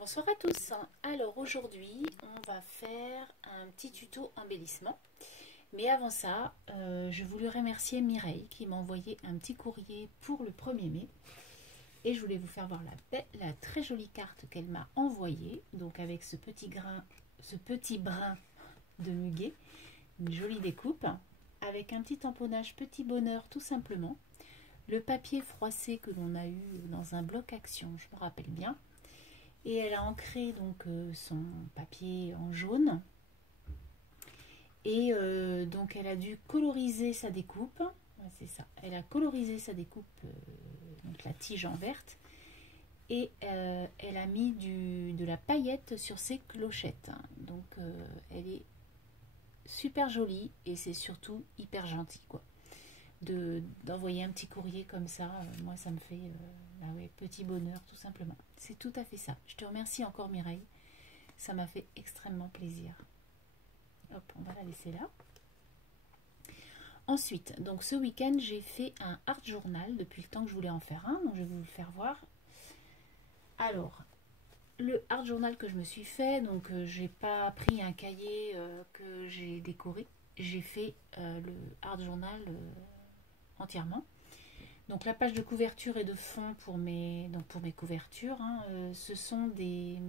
Bonsoir à tous. Alors aujourd'hui on va faire un petit tuto embellissement. Mais avant ça, je voulais remercier Mireille qui m'a envoyé un petit courrier pour le 1er mai. Et je voulais vous faire voir la très jolie carte qu'elle m'a envoyée. Donc avec ce petit brin de muguet, une jolie découpe. Avec un petit tamponnage petit bonheur tout simplement. Le papier froissé que l'on a eu dans un bloc action, je me rappelle bien. Et elle a ancré donc son papier en jaune. Et donc elle a dû coloriser sa découpe. Ouais, c'est ça. Elle a colorisé sa découpe, donc la tige en verte. Et elle a mis de la paillette sur ses clochettes. Donc elle est super jolie et c'est surtout hyper gentil quoi. D'envoyer un petit courrier comme ça, moi ça me fait petit bonheur tout simplement. C'est tout à fait ça. Je te remercie encore Mireille, ça m'a fait extrêmement plaisir. Hop, on va la laisser là. Ensuite, donc ce week-end j'ai fait un art journal depuis le temps que je voulais en faire un, donc je vais vous le faire voir. Alors, le art journal que je me suis fait, donc j'ai pas pris un cahier que j'ai décoré, j'ai fait le art journal entièrement. Donc la page de couverture et de fond pour mes couvertures, hein, ce sont des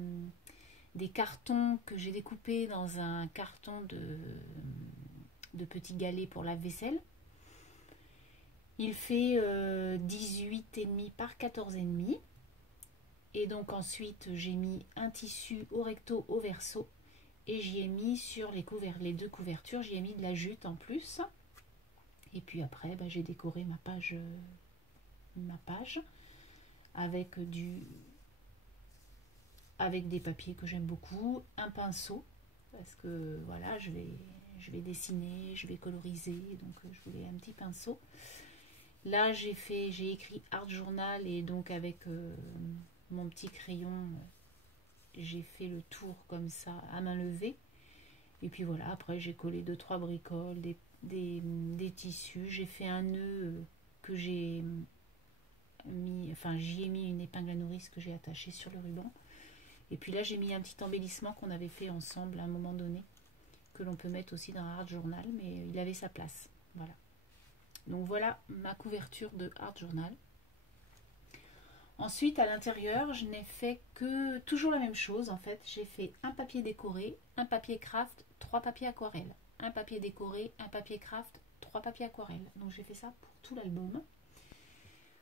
cartons que j'ai découpés dans un carton de petits galets pour la vaisselle. Il fait 18,5 par 14,5. Et donc ensuite j'ai mis un tissu au recto au verso et j'y ai mis sur les deux couvertures, j'y ai mis de la jute en plus. Et puis après j'ai décoré ma page avec des papiers que j'aime beaucoup, un pinceau parce que voilà, je vais dessiner, je vais coloriser, donc je voulais un petit pinceau. Là j'ai écrit art journal et donc avec mon petit crayon j'ai fait le tour comme ça à main levée. Et puis voilà, après j'ai collé 2-3 bricoles, des tissus, j'ai fait un nœud que j'ai mis, enfin j'y ai mis une épingle à nourrice que j'ai attachée sur le ruban. Et puis là j'ai mis un petit embellissement qu'on avait fait ensemble à un moment donné, que l'on peut mettre aussi dans un art journal, mais il avait sa place. Voilà. Donc voilà ma couverture de art journal. Ensuite à l'intérieur je n'ai fait que toujours la même chose en fait. J'ai fait un papier décoré, un papier craft, 3 papiers aquarelle. Un papier décoré, un papier craft, 3 papiers aquarelle. Donc j'ai fait ça pour tout l'album.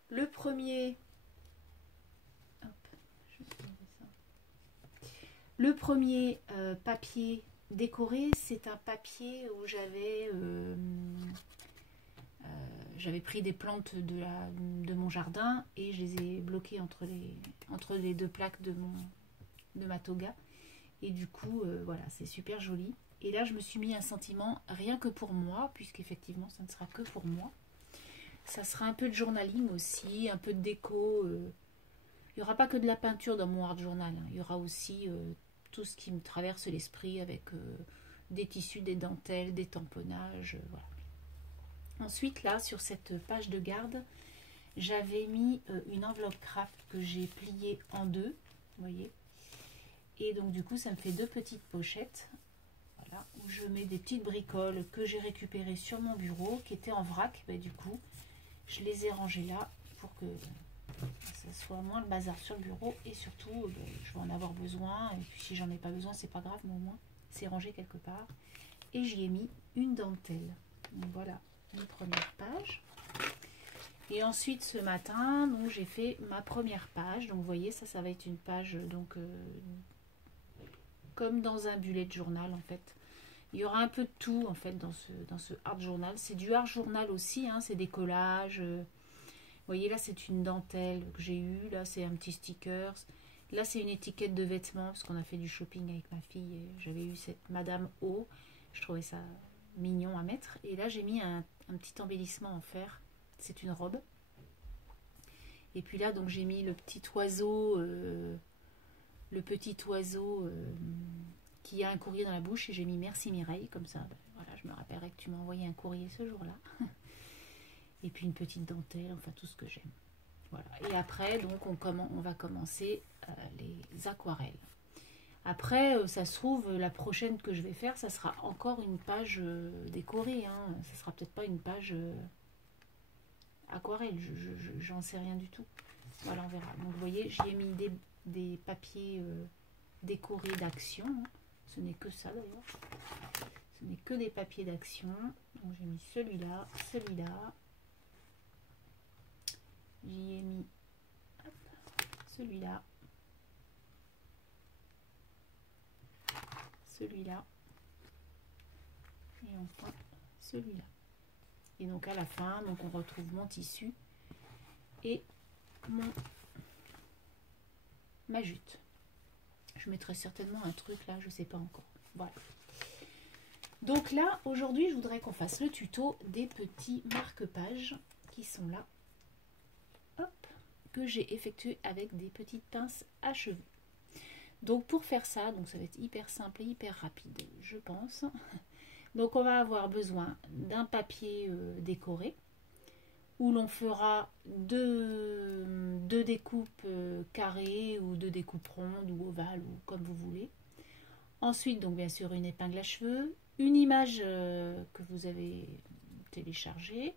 Le premier, papier décoré, c'est un papier où j'avais pris des plantes de mon jardin et je les ai bloquées entre les deux plaques de ma toga. Et du coup, voilà, c'est super joli. Et là, je me suis mis un sentiment rien que pour moi, puisqu'effectivement, ça ne sera que pour moi. Ça sera un peu de journaling aussi, un peu de déco. Il n'y aura pas que de la peinture dans mon art journal. Hein. Il y aura aussi tout ce qui me traverse l'esprit avec des tissus, des dentelles, des tamponnages. Voilà. Ensuite, là, sur cette page de garde, j'avais mis une enveloppe craft que j'ai pliée en deux. Vous voyez. Et donc, du coup, ça me fait 2 petites pochettes. Voilà, où je mets des petites bricoles que j'ai récupérées sur mon bureau, qui étaient en vrac. Du coup, je les ai rangées là pour que ça soit moins le bazar sur le bureau. Et surtout, je vais en avoir besoin. Et puis, si j'en ai pas besoin, c'est pas grave, mais au moins, c'est rangé quelque part. Et j'y ai mis une dentelle. Donc, voilà, une première page. Et ensuite, ce matin, donc j'ai fait ma première page. Donc, vous voyez, ça va être une page donc comme dans un bullet journal en fait. Il y aura un peu de tout en fait dans ce art journal. C'est du art journal aussi, hein, c'est des collages. Vous voyez là c'est une dentelle que j'ai eue, là c'est un petit sticker. Là c'est une étiquette de vêtements parce qu'on a fait du shopping avec ma fille et j'avais eu cette Madame O. Je trouvais ça mignon à mettre. Et là j'ai mis un petit embellissement en fer. C'est une robe. Et puis là donc j'ai mis le petit oiseau... qui a un courrier dans la bouche et j'ai mis merci Mireille comme ça, voilà, je me rappellerai que tu m'as envoyé un courrier ce jour-là. Et puis une petite dentelle, enfin tout ce que j'aime. Voilà. Et après, donc, on va commencer les aquarelles. Après, ça se trouve, la prochaine que je vais faire, ça sera encore une page décorée. Hein. Ça sera peut-être pas une page aquarelle. J'en sais rien du tout. Voilà, on verra. Donc, vous voyez, j'y ai mis des papiers décorés d'action. Ce n'est que ça, d'ailleurs. Ce n'est que des papiers d'action. Donc, j'ai mis celui-là, celui-là. J'y ai mis celui-là. Celui-là et enfin celui-là. Et donc à la fin, donc on retrouve mon tissu et ma jute. Je mettrai certainement un truc là, je sais pas encore. Voilà. Donc là, aujourd'hui, je voudrais qu'on fasse le tuto des petits marque-pages qui sont là. Hop, que j'ai effectué avec des petites pinces à cheveux. Donc pour faire ça, donc ça va être hyper simple et hyper rapide, je pense. Donc on va avoir besoin d'un papier décoré où l'on fera deux découpes carrées ou deux découpes rondes ou ovales ou comme vous voulez. Ensuite, donc bien sûr une épingle à cheveux, une image que vous avez téléchargée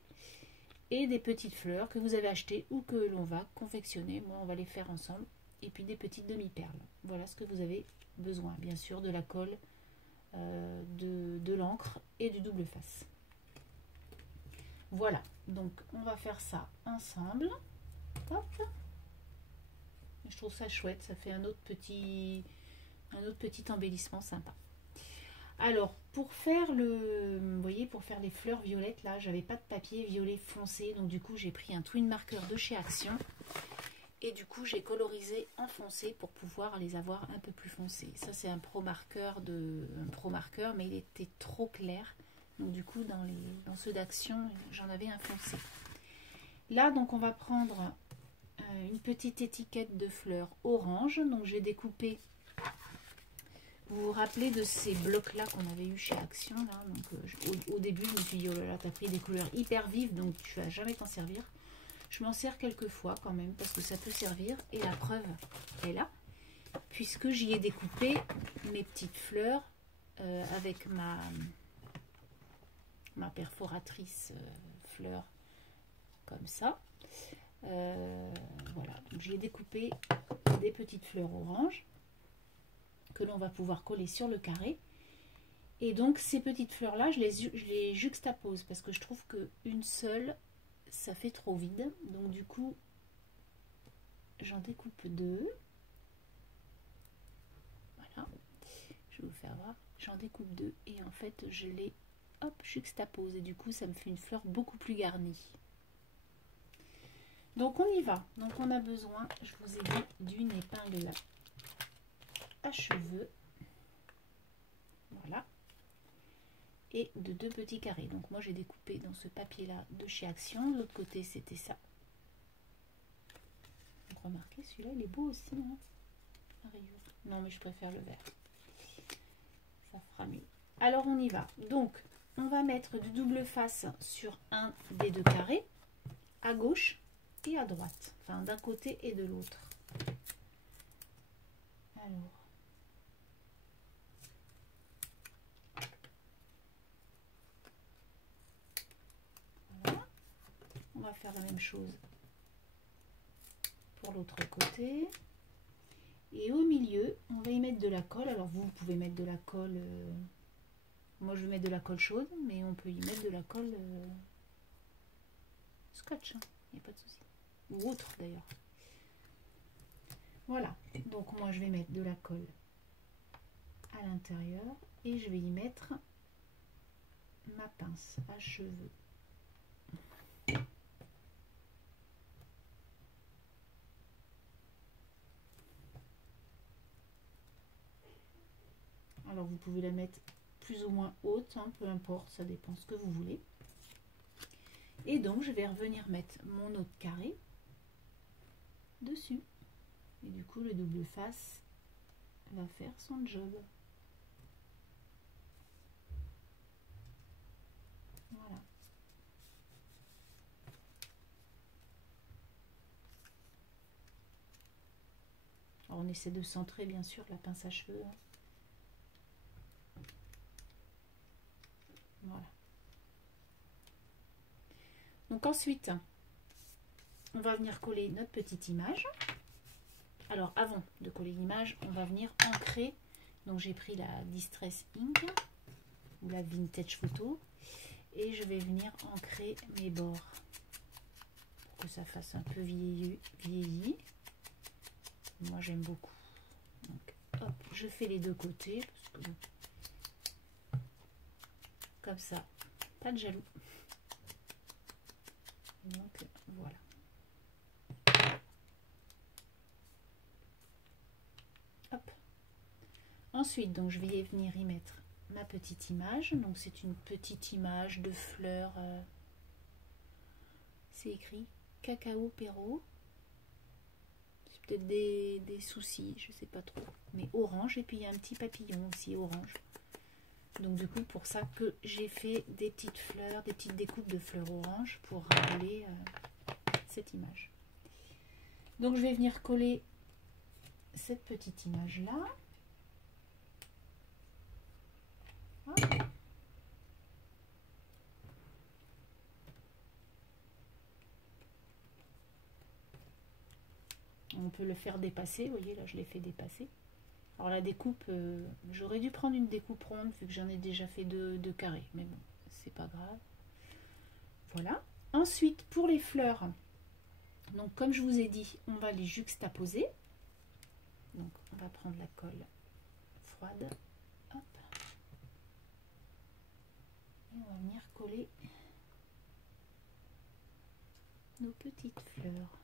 et des petites fleurs que vous avez achetées ou que l'on va confectionner. Moi, on va les faire ensemble. Et puis des petites demi-perles. Voilà ce que vous avez besoin. Bien sûr, de la colle, de l'encre et du double face. Voilà, donc on va faire ça ensemble. Hop. Je trouve ça chouette, ça fait un autre petit embellissement sympa. Alors, pour faire vous voyez, pour faire les fleurs violettes, là, j'avais pas de papier violet foncé. Donc du coup, j'ai pris un twin marker de chez Action. Et du coup, j'ai colorisé en foncé pour pouvoir les avoir un peu plus foncés. Ça, c'est un pro marqueur, mais il était trop clair. Donc du coup, dans ceux d'Action, j'en avais un foncé. Là, donc, on va prendre une petite étiquette de fleurs orange. Donc, j'ai découpé. Vous vous rappelez de ces blocs-là qu'on avait eu chez Action là. Donc, au début, je me suis dit, oh là là, t'as pris des couleurs hyper vives, donc tu vas jamais t'en servir. Je m'en sers quelques fois quand même parce que ça peut servir. Et la preuve est là. Puisque j'y ai découpé mes petites fleurs avec ma perforatrice fleur comme ça. Voilà. J'y ai découpé des petites fleurs oranges que l'on va pouvoir coller sur le carré. Et donc ces petites fleurs là, je les juxtapose parce que je trouve qu'une seule, ça fait trop vide, donc du coup j'en découpe deux. Voilà, je vais vous faire voir, j'en découpe deux et en fait je les juxtapose et du coup ça me fait une fleur beaucoup plus garnie. Donc on y va. Donc on a besoin, je vous ai dit, d'une épingle à cheveux, voilà, et de deux petits carrés. Donc moi j'ai découpé dans ce papier là de chez Action, de l'autre côté c'était ça. Donc remarquez, celui-là il est beau aussi, hein, la rayure. Non mais je préfère le vert, ça fera mieux. Alors on y va. Donc on va mettre du double face sur un des deux carrés, à gauche et à droite, enfin d'un côté et de l'autre. Alors voilà, on va faire la même chose pour l'autre côté. Et au milieu, on va y mettre de la colle. Alors vous pouvez mettre de la colle, moi je vais mettre de la colle chaude, mais on peut y mettre de la colle scotch, hein. Il n'y a pas de souci. Ou autre d'ailleurs. Voilà, donc moi je vais mettre de la colle à l'intérieur et je vais y mettre ma pince à cheveux. Alors vous pouvez la mettre plus ou moins haute, hein, peu importe, ça dépend ce que vous voulez. Et donc je vais revenir mettre mon autre carré dessus. Et du coup le double face va faire son job. Voilà. on essaie de centrer bien sûr la pince à cheveux. Hein. Voilà. Donc ensuite, on va venir coller notre petite image. Alors avant de coller l'image, on va venir ancrer. Donc j'ai pris la Distress Ink ou la Vintage Photo et je vais venir ancrer mes bords pour que ça fasse un peu vieilli. Moi j'aime beaucoup. Donc hop, je fais les deux côtés parce que comme ça, pas de jaloux. Donc voilà. Hop. Ensuite, donc je vais venir y mettre ma petite image. Donc c'est une petite image de fleurs. C'est écrit Cacao Perro. C'est peut-être des soucis, je sais pas trop. Mais orange, et puis il y a un petit papillon aussi orange. Donc du coup, pour ça que j'ai fait des petites fleurs, des petites découpes de fleurs orange pour coller cette image. Donc je vais venir coller cette petite image là. On peut le faire dépasser, vous voyez là je l'ai fait dépasser. Alors la découpe, j'aurais dû prendre une découpe ronde vu que j'en ai déjà fait deux carrés, mais bon, c'est pas grave. Voilà. Ensuite pour les fleurs, donc comme je vous ai dit, on va les juxtaposer. Donc on va prendre la colle froide. Hop. Et on va venir coller nos petites fleurs.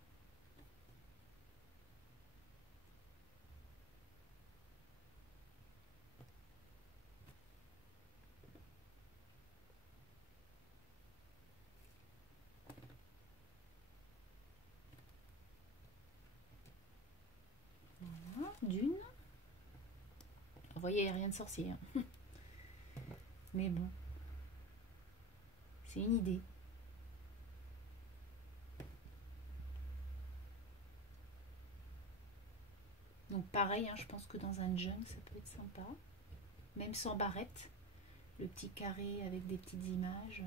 Voilà, d'une. Vous voyez, il n'y a rien de sorcier. Hein. Mais bon, c'est une idée. Donc pareil, hein, je pense que dans un jeune, ça peut être sympa. Même sans barrette, le petit carré avec des petites images.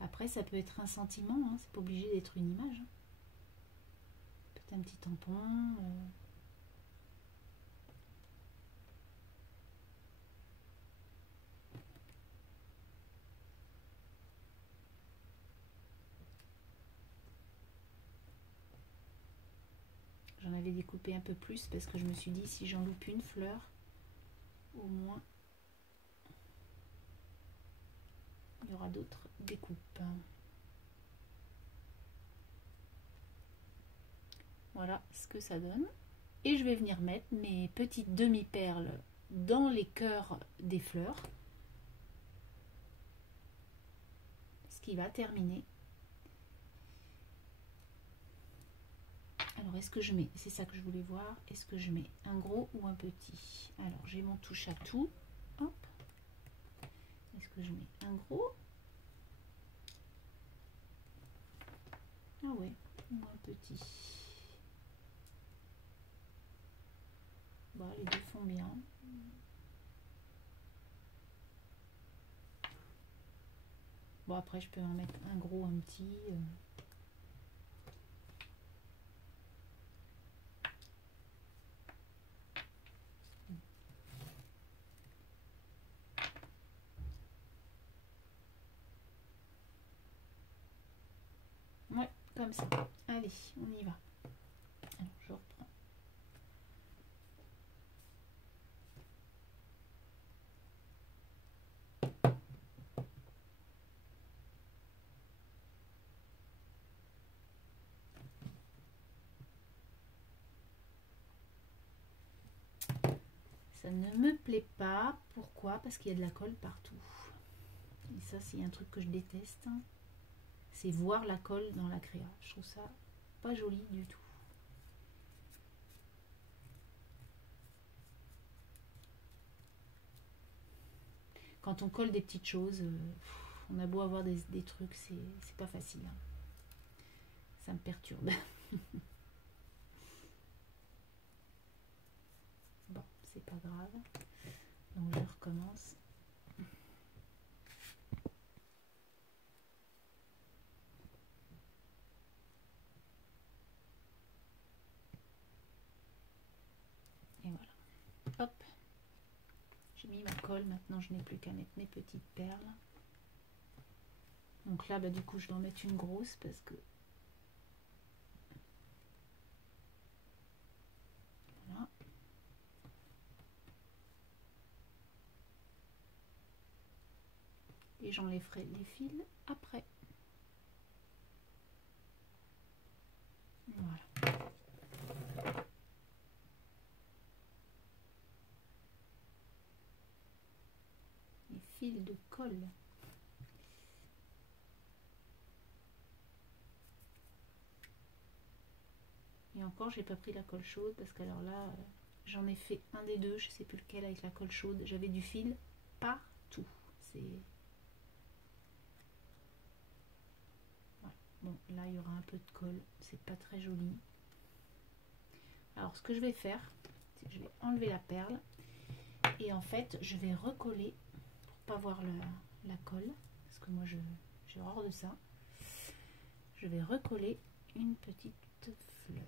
Après, ça peut être un sentiment, hein, c'est pas obligé d'être une image. Hein. Peut-être un petit tampon. J'en avais découpé un peu plus parce que je me suis dit si j'en loupe une fleur, au moins il y aura d'autres découpes. Voilà ce que ça donne. Et je vais venir mettre mes petites demi-perles dans les cœurs des fleurs. Ce qui va terminer. Alors, est-ce que je mets, c'est ça que je voulais voir, est-ce que je mets un gros ou un petit? Alors, j'ai mon touche à tout. Hop. Est-ce que je mets un gros? Ah ouais, ou un petit? Bon, les deux font bien. Bon, après, je peux en mettre un gros, un petit. Ouais, comme ça. Allez, on y va. Alors, je reprends. Ça ne me plaît pas. Pourquoi? Parce qu'il y a de la colle partout. Et ça, c'est un truc que je déteste. C'est voir la colle dans la créa. Je trouve ça pas joli du tout. Quand on colle des petites choses, on a beau avoir des trucs, c'est pas facile. Ça me perturbe. c'est pas grave. Donc je recommence. Et voilà. Hop. J'ai mis ma colle, maintenant je n'ai plus qu'à mettre mes petites perles. Donc là, bah, du coup, je vais en mettre une grosse parce que... Voilà. Et j'enlèverai les fils après. Voilà. Les fils de colle. Et encore, j'ai pas pris la colle chaude parce que alors là, j'en ai fait un des deux, je sais plus lequel avec la colle chaude. J'avais du fil partout. C'est... Voilà. Bon, là, il y aura un peu de colle. C'est pas très joli. Alors, ce que je vais faire, c'est que je vais enlever la perle. Et en fait, je vais recoller pour pas voir la colle. Parce que moi, j'ai horreur de ça. Je vais recoller une petite fleur.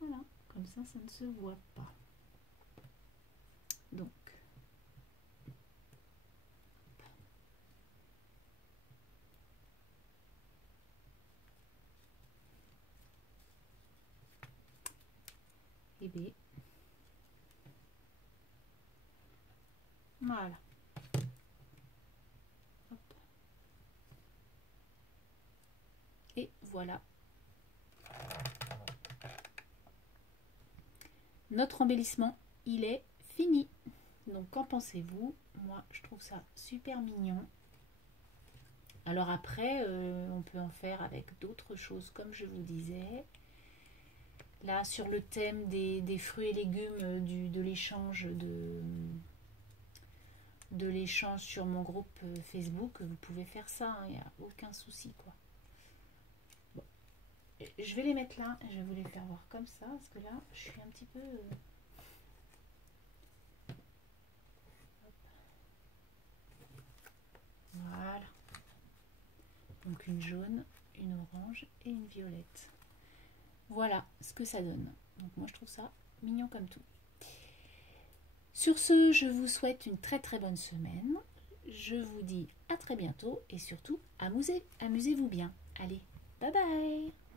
Voilà, comme ça ne se voit pas. Donc, et bien, voilà. Hop. Et voilà. Notre embellissement, il est fini. Donc, qu'en pensez-vous? Moi, je trouve ça super mignon. Alors après, on peut en faire avec d'autres choses, comme je vous disais. Là, sur le thème des fruits et légumes, de l'échange de l'échange sur mon groupe Facebook, vous pouvez faire ça, il n'y a aucun souci, quoi. Bon. Je vais les mettre là, je vais vous les faire voir comme ça, parce que là, je suis un petit peu... Voilà. Donc une jaune, une orange et une violette. Voilà ce que ça donne. Donc moi je trouve ça mignon comme tout. Sur ce, je vous souhaite une très très bonne semaine. Je vous dis à très bientôt et surtout amusez-vous bien. Allez, bye bye!